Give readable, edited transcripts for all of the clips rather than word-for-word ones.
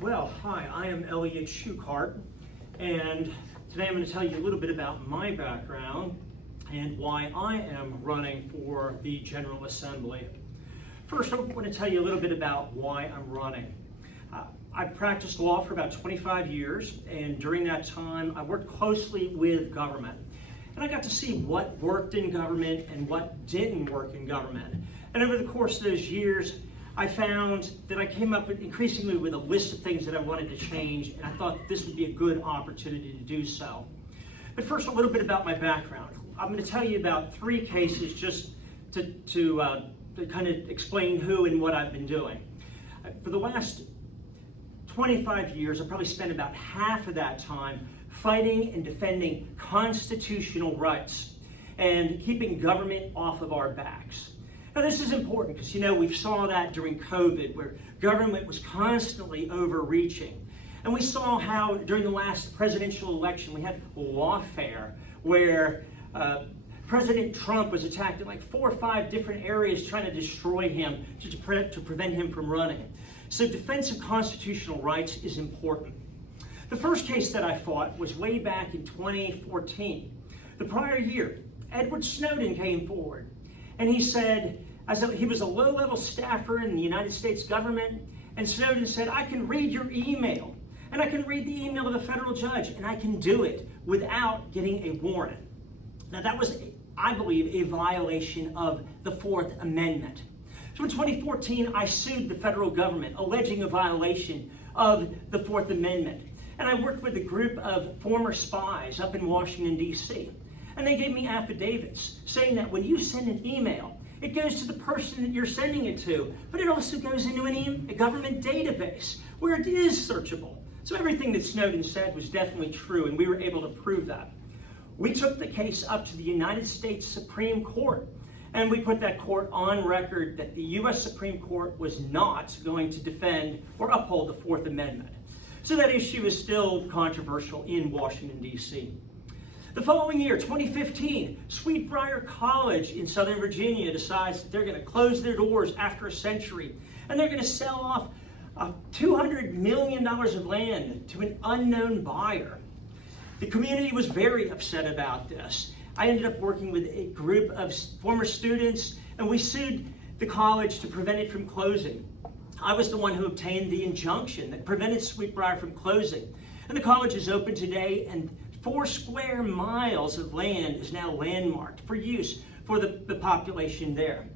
Well, hi, I am Elliott Schuchardt, and today I'm going to tell you a little bit about my background and why I am running for the General Assembly. First, I want to tell you a little bit about why I'm running. I've practiced law for about 25 years, and during that time, I worked closely with government. And I got to see what worked in government and what didn't work in government. And over the course of those years, I found that I came up increasingly with a list of things that I wanted to change, and I thought this would be a good opportunity to do so. But first, a little bit about my background. I'm going to tell you about 3 cases just to kind of explain who and what I've been doing. For the last 25 years, I probably spent about half of that time fighting and defending constitutional rights and keeping government off of our backs. Now, this is important because, we saw that during COVID where government was constantly overreaching. And we saw how during the last presidential election we had lawfare where President Trump was attacked in like 4 or 5 different areas trying to destroy him to prevent him from running. So defense of constitutional rights is important. The first case that I fought was way back in 2014. The prior year, Edward Snowden came forward and he said, he was a low-level staffer in the United States government, and Snowden said, I can read your email, and I can read the email of a federal judge, and I can do it without getting a warrant. Now that was, I believe, a violation of the 4th Amendment. So in 2014, I sued the federal government, alleging a violation of the 4th Amendment. And I worked with a group of former spies up in Washington, D.C. And they gave me affidavits saying that when you send an email, it goes to the person that you're sending it to, but it also goes into a government database where it is searchable. So everything that Snowden said was definitely true, and we were able to prove that. We took the case up to the United States Supreme Court, and we put that court on record that the U.S. Supreme Court was not going to defend or uphold the 4th Amendment. So that issue is still controversial in Washington, D.C. The following year, 2015, Sweetbriar College in Southern Virginia decides that they're going to close their doors after a century, and they're going to sell off $200 million of land to an unknown buyer. The community was very upset about this. I ended up working with a group of former students, and we sued the college to prevent it from closing. I was the one who obtained the injunction that prevented Sweetbriar from closing. And the college is open today, and 4 square miles of land is now landmarked for use for the population there.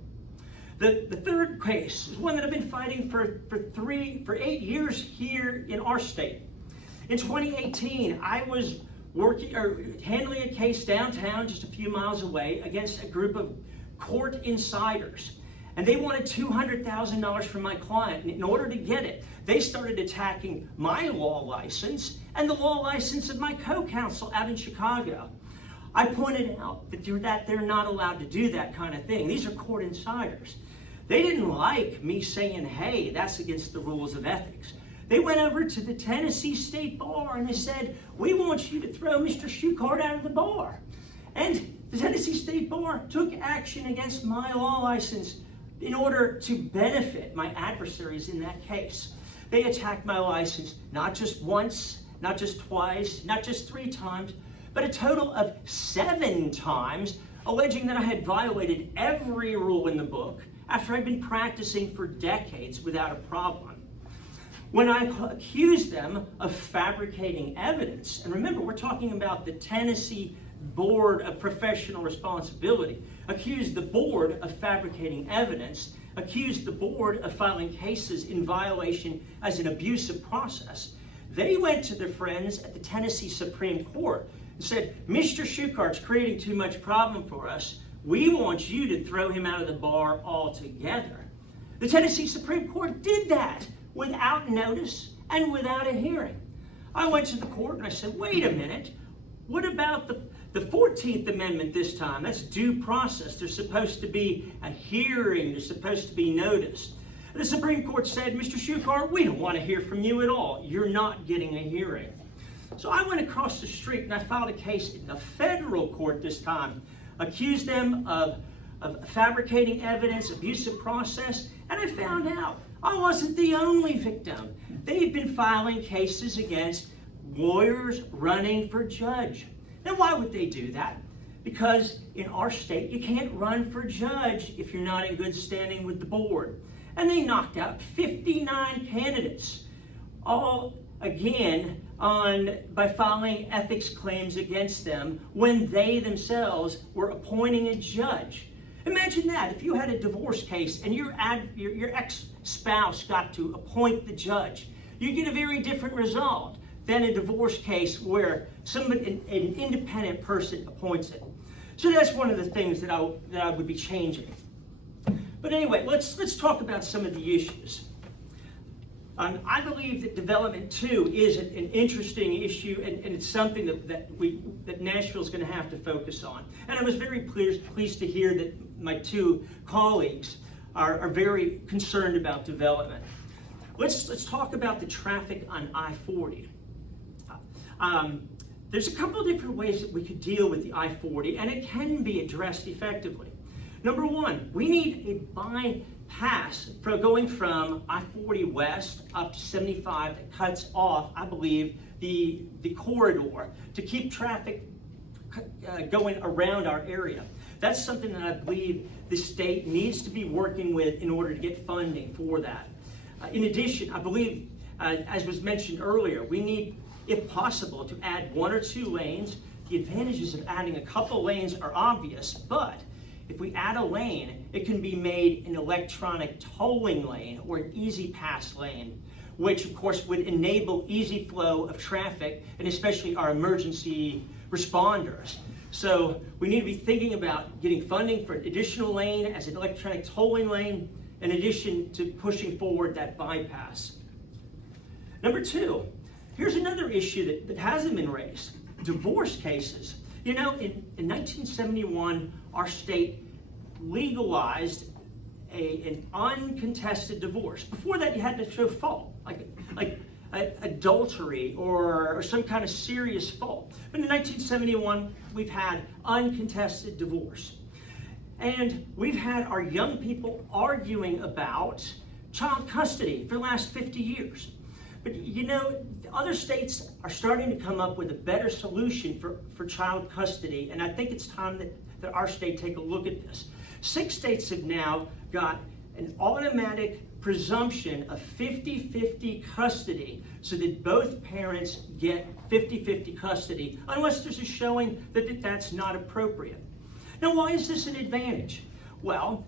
The third case is one that I've been fighting for 8 years here in our state. In 2018, I was handling a case downtown just a few miles away against a group of court insiders. And they wanted $200,000 from my client. And in order to get it, they started attacking my law license and the law license of my co-counsel out in Chicago. I pointed out that they're not allowed to do that kind of thing. These are court insiders. They didn't like me saying, hey, that's against the rules of ethics. They went over to the Tennessee State Bar and they said, we want you to throw Mr. Schuchardt out of the bar. And the Tennessee State Bar took action against my law license in order to benefit my adversaries in that case. They attacked my license not just once, not just twice, not just 3 times, but a total of 7 times, alleging that I had violated every rule in the book after I'd been practicing for decades without a problem. When I accused them of fabricating evidence, and remember, we're talking about the Tennessee Board of Professional Responsibility, accused the board of fabricating evidence, accused the board of filing cases in violation as an abusive process. They went to their friends at the Tennessee Supreme Court and said, Mr. Schuchardt's creating too much problem for us. We want you to throw him out of the bar altogether. The Tennessee Supreme Court did that without notice and without a hearing. I went to the court and I said, wait a minute, what about the 14th Amendment this time? That's due process. There's supposed to be a hearing. There's supposed to be notice. The Supreme Court said, Mr. Schuchardt, we don't want to hear from you at all. You're not getting a hearing. So I went across the street and I filed a case in the federal court this time, accused them of of fabricating evidence, abusive process, and I found out I wasn't the only victim. They've been filing cases against lawyers running for judge. Now, why would they do that? Because in our state, you can't run for judge if you're not in good standing with the board. And they knocked out 59 candidates, all again by filing ethics claims against them when they themselves were appointing a judge. Imagine that, if you had a divorce case and your ex-spouse got to appoint the judge, you get a very different result than a divorce case where an independent person appoints it. So that's one of the things that I would be changing. But anyway, let's talk about some of the issues. I believe that development too is an interesting issue, and it's something that Nashville is going to have to focus on. And I was very pleased to hear that my two colleagues are very concerned about development. Let's talk about the traffic on I-40. There's a couple of different ways that we could deal with the I-40, and it can be addressed effectively. Number one, we need a bypass for going from I-40 west up to 75 that cuts off, I believe, the corridor to keep traffic going around our area. That's something that I believe the state needs to be working with in order to get funding for that. In addition, I believe, as was mentioned earlier, we need, if possible, to add 1 or 2 lanes. The advantages of adding a couple lanes are obvious, but if we add a lane, it can be made an electronic tolling lane or an easy pass lane, which of course would enable easy flow of traffic, and especially our emergency responders. So we need to be thinking about getting funding for an additional lane as an electronic tolling lane, in addition to pushing forward that bypass. Number 2, here's another issue that hasn't been raised: divorce cases. You know, in 1971, our state legalized an uncontested divorce. Before that, you had to show fault, like adultery or some kind of serious fault. But in 1971, we've had uncontested divorce. And we've had our young people arguing about child custody for the last 50 years. But you know, other states are starting to come up with a better solution for child custody, and I think it's time that our state take a look at this. 6 states have now got an automatic presumption of 50-50 custody, so that both parents get 50-50 custody, unless there's a showing that that's not appropriate. Now, why is this an advantage? Well,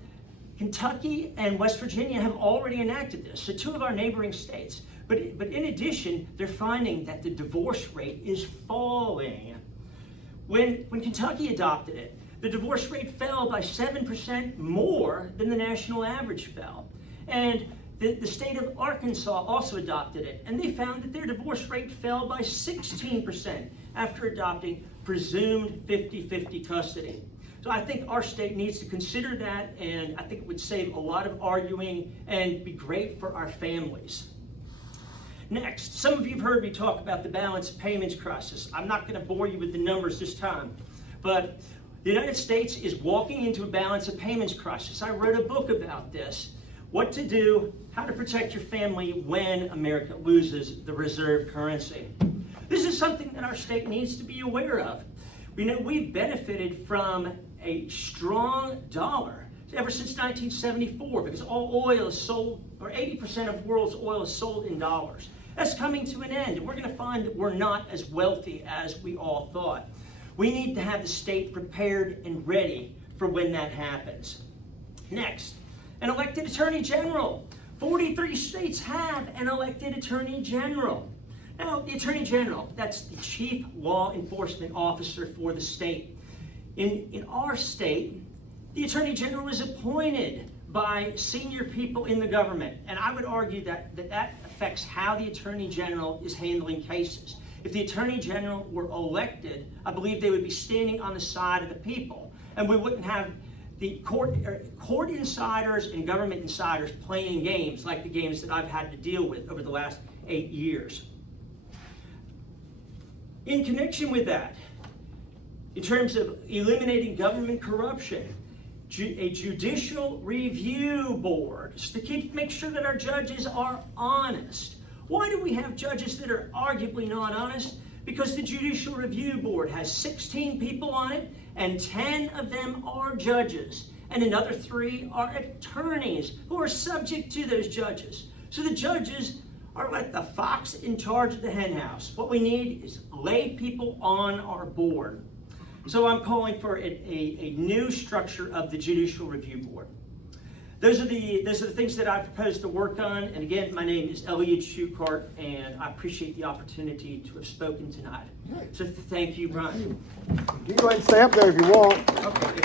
Kentucky and West Virginia have already enacted this, so 2 of our neighboring states. But in addition, they're finding that the divorce rate is falling. When Kentucky adopted it, the divorce rate fell by 7% more than the national average fell. And the state of Arkansas also adopted it, and they found that their divorce rate fell by 16% after adopting presumed 50-50 custody. So I think our state needs to consider that, and I think it would save a lot of arguing and be great for our families. Next, some of you have heard me talk about the balance of payments crisis. I'm not going to bore you with the numbers this time, but the United States is walking into a balance of payments crisis. I wrote a book about this. What to do, how to protect your family when America loses the reserve currency. This is something that our state needs to be aware of. We know we've benefited from a strong dollar ever since 1974, because all oil is sold, or 80% of the world's oil is sold in dollars. That's coming to an end, and we're going to find that we're not as wealthy as we all thought. We need to have the state prepared and ready for when that happens. Next, an elected attorney general. 43 states have an elected attorney general. Now, the attorney general, that's the chief law enforcement officer for the state. In our state, the attorney general is appointed by senior people in the government, and I would argue that affects how the attorney general is handling cases. If the attorney general were elected, I believe they would be standing on the side of the people, and we wouldn't have the court insiders and government insiders playing games like the games that I've had to deal with over the last 8 years. In connection with that, in terms of eliminating government corruption, a judicial review board to make sure that our judges are honest. Why do we have judges that are arguably not honest? Because the Judicial Review Board has 16 people on it, and 10 of them are judges, and another 3 are attorneys who are subject to those judges. So the judges are like the fox in charge of the henhouse. What we need is lay people on our board. So I'm calling for a new structure of the Judicial Review Board. Those are the things that I propose to work on. And again, my name is Elliott Schuchardt, and I appreciate the opportunity to have spoken tonight. So thank you, Brian. You can go ahead and stay up there if you want. Okay.